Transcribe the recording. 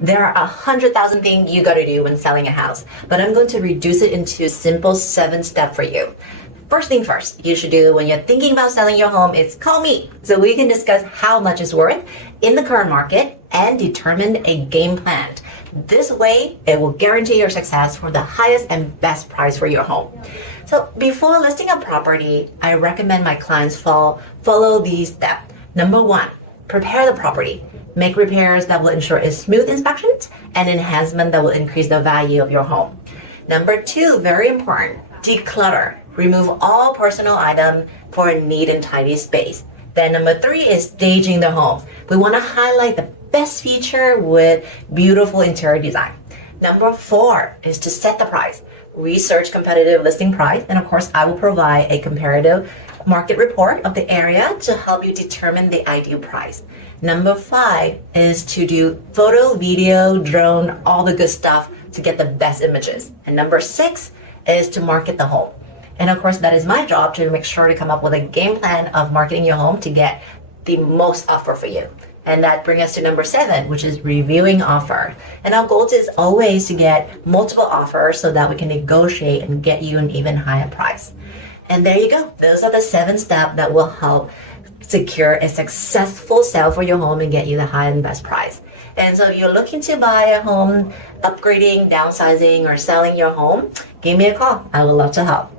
There are 100,000 things you got to do when selling a house, but I'm going to reduce it into a simple 7-step for you. First thing first, you should do when you're thinking about selling your home is call me so we can discuss how much it's worth in the current market and determine a game plan. This way, it will guarantee your success for the highest and best price for your home. So before listing a property, I recommend my clients follow these steps. Number 1, prepare the property. Make repairs that will ensure a smooth inspection and enhancement that will increase the value of your home. Number 2, very important, declutter. Remove all personal items for a neat and tidy space. Then number 3 is staging the home. We want to highlight the best feature with beautiful interior design. Number 4 is to set the price. Research competitive listing price, and of course I will provide a comparative market report of the area to help you determine the ideal price. Number 5 is to do photo, video, drone, all the good stuff to get the best images. And number 6 is to market the home. And of course, that is my job to make sure to come up with a game plan of marketing your home to get the most offer for you. And that brings us to number 7, which is reviewing offer. And our goal is always to get multiple offers so that we can negotiate and get you an even higher price. And there you go. Those are the 7 steps that will help secure a successful sale for your home and get you the high and best price. And so if you're looking to buy a home, upgrading, downsizing, or selling your home, give me a call. I would love to help.